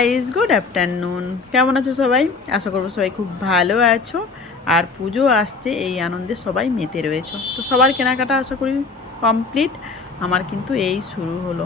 Guys good afternoon কেমন আছো সবাই? আশা করব সবাই খুব ভালো আছো। আর পুজো আসছে, এই আনন্দে সবাই মেতে রয়েছো। তো সবার কেনাকাটা আশা করি কমপ্লিট আমার কিন্তু এই শুরু হলো।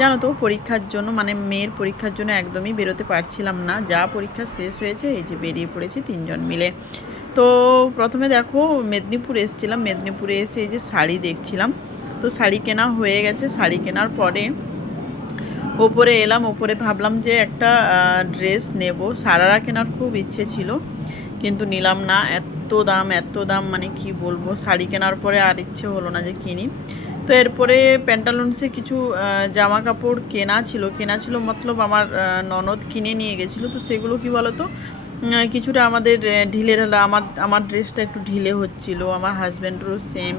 জানো তো, পরীক্ষার জন্য মানে মেয়ের পরীক্ষার জন্য একদমই বেরোতে পারছিলাম না। যা পরীক্ষা শেষ হয়েছে, এই যে বেরিয়ে পড়েছি তিনজন মিলে। তো প্রথমে দেখো, মেদিনীপুর এসেছিলাম। মেদিনীপুরে এসে এই যে শাড়ি দেখছিলাম। তো শাড়ি কেনা হয়ে গেছে। শাড়ি কেনার পরে ওপরে এলাম, ওপরে ভাবলাম যে একটা ড্রেস নেব। সারারা কেনার খুব ইচ্ছে ছিল, কিন্তু নিলাম না। এত দাম এত দাম মানে কি বলব? শাড়ি কেনার পরে আর ইচ্ছে হলো না যে কিনি। তো এরপরে প্যান্টালুন্সে কিছু জামা কাপড় কেনা ছিল। কেনা ছিল মতলব আমার ননদ কিনে নিয়ে গেছিল। তো সেগুলো কি বলতো? কিছুটা আমাদের ঢিলে ঢালা, আমার আমার ড্রেসটা একটু ঢিলে হচ্ছিল। আমার হাজব্যান্ডেরও সেম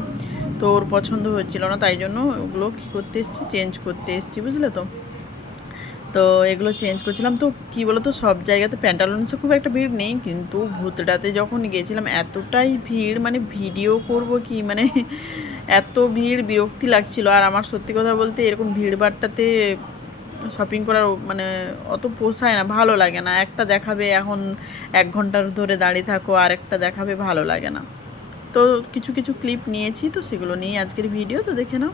তো ওর পছন্দ হচ্ছিল না। তাই জন্য ওগুলো কী করতে এসেছি, চেঞ্জ করতে এসছি, বুঝলে তো? তো এগুলো চেঞ্জ করছিলাম। তো কী বলতো, সব জায়গাতে প্যান্টালুন্সে খুব একটা ভিড় নেই, কিন্তু ভূতটাতে যখন গেছিলাম, এতটাই ভিড় মানে ভিডিও করব কি মানে এত ভিড়, বিরক্তি লাগছিল। আর আমার সত্যি কথা বলতে এরকম ভিড় ভাড়টাতে শপিং করার মানে অত পোষায় না, ভালো লাগে না। একটা দেখাবে, এখন এক ঘণ্টার ধরে দাঁড়িয়ে থাকো, আর একটা দেখাবে, ভালো লাগে না। তো কিছু কিছু ক্লিপ নিয়েছি, তো সেগুলো নিয়ে আজকের ভিডিও তো দেখে নাও।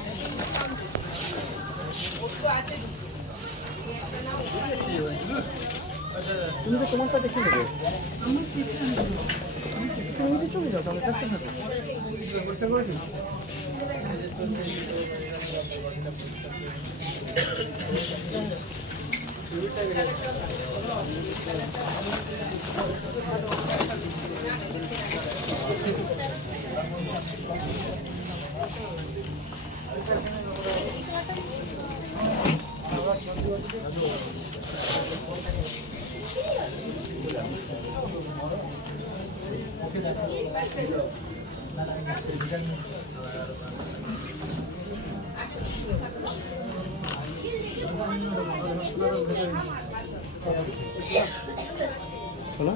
তুমি তো তোমারটা দেখে নেবে তুমি তো চলে যাও তাহলে চারটে থাকো বলো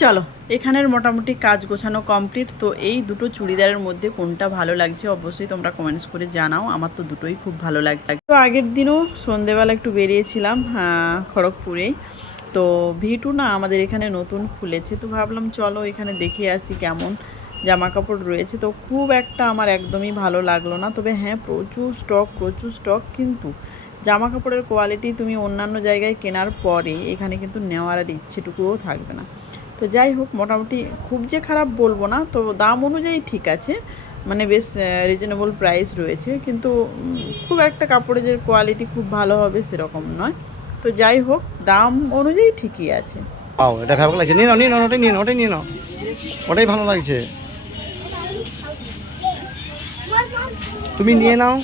চলো, এখানের মোটামুটি কাজ গোছানো কমপ্লিট তো এই দুটো চুড়িদারের মধ্যে কোনটা ভালো লাগছে অবশ্যই তোমরা কমেন্টস করে জানাও। আমার তো দুটোই খুব ভালো লাগছে। তো আগের দিনও সন্ধেবেলা একটু বেরিয়েছিলাম খড়গপুরেই তো ভিটু না আমাদের এখানে নতুন খুলেছে, তো ভাবলাম চলো এখানে দেখে আসি কেমন জামা কাপড় রয়েছে। তো খুব একটা আমার একদমই ভালো লাগল না, তবে হ্যাঁ প্রচুর স্টক প্রচুর স্টক কিন্তু জামা কাপড়ের কোয়ালিটি তুমি অন্যান্য জায়গায় কেনার পরে এখানে কিন্তু নেওয়ার আর ইচ্ছেটুকুও থাকবে না। তো যাই হোক, মোটামুটি খুব যে খারাপ বলব না, তো দাম অনুযায়ী ঠিক আছে। মানে বেশ রিজনেবল প্রাইস রয়েছে, কিন্তু খুব একটা কাপড়ের যে কোয়ালিটি খুব ভালো হবে সেরকম নয়। তো যাই হোক, দাম অনুযায়ী ঠিকই আছে। পাও, এটা ভালো লাগছে। ওটাই নিয়ে ওটাই নাও। ওটাই ভালো লাগছে। তুমি নিয়ে নাও।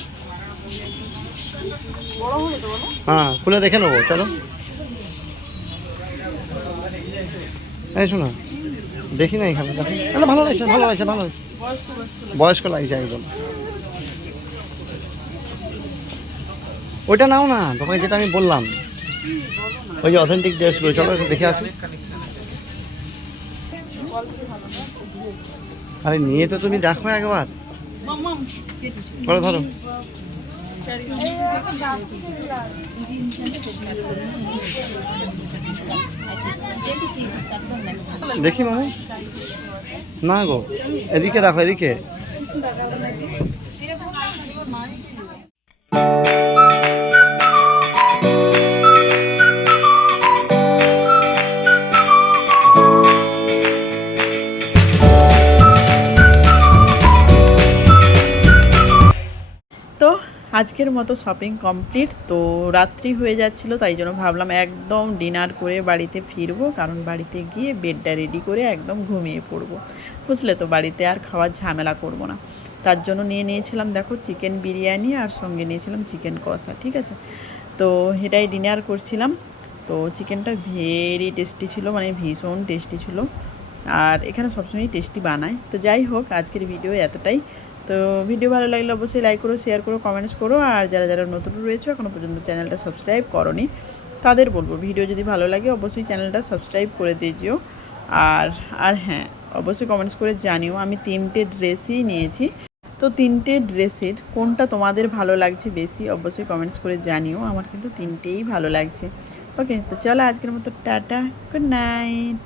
হ্যাঁ খুলে দেখে নেব, চলো। এই শোনো, দেখি না এখানে, দেখো। ভালো লাগছে ভালো লাগছে ভালো লাগছে। বয়স্ক লাগছে একদম। ওইটা নাও না তোমাকে যেটা আমি বললাম। ওই যে অথেন্টিক ড্রেসগুলো চলো একটু দেখে আসি। আরে নিয়ে তো তুমি দেখো একবার। ধরো ধরো। দেখি মামু না গো এদিকে দেখো এদিকে আজকের মতো শপিং কমপ্লিট তো রাত্রি হয়ে যাচ্ছিল, তাই জন্য ভাবলাম একদম ডিনার করে বাড়িতে ফিরবো, কারণ বাড়িতে গিয়ে বেডটা রেডি করে একদম ঘুমিয়ে পড়ব। বুঝলে তো, বাড়িতে আর খাওয়ার ঝামেলা করব না। তার জন্য নিয়ে নিয়েছিলাম, দেখো চিকেন বিরিয়ানি আর সঙ্গে নিয়েছিলাম চিকেন কষা, ঠিক আছে? তো এটাই ডিনার করছিলাম। তো চিকেনটা ভেরি টেস্টি ছিল মানে ভীষণ টেস্টি ছিল। আর এখানে সবসময় টেস্টি বানায়। তো যাই হোক, আজকের ভিডিও এতটাই। তো ভিডিও ভালো লাগলে অবশ্যই লাইক করো শেয়ার করো কমেন্টস করো, আর যারা যারা নতুন রয়েছে এখনও পর্যন্ত চ্যানেলটা সাবস্ক্রাইব করনি, তাদের বলব ভিডিও যদি ভালো লাগে অবশ্যই চ্যানেলটা সাবস্ক্রাইব করে দিয়েছিও আর আর হ্যাঁ অবশ্যই কমেন্টস করে জানিও, আমি তিনটে ড্রেসই নিয়েছি। তো তিনটে ড্রেসের কোনটা তোমাদের ভালো লাগছে বেশি অবশ্যই কমেন্টস করে জানিও, আমার কিন্তু তিনটেই ভালো লাগছে। ওকে তো চলো আজকের মতো টাটা গুড নাইট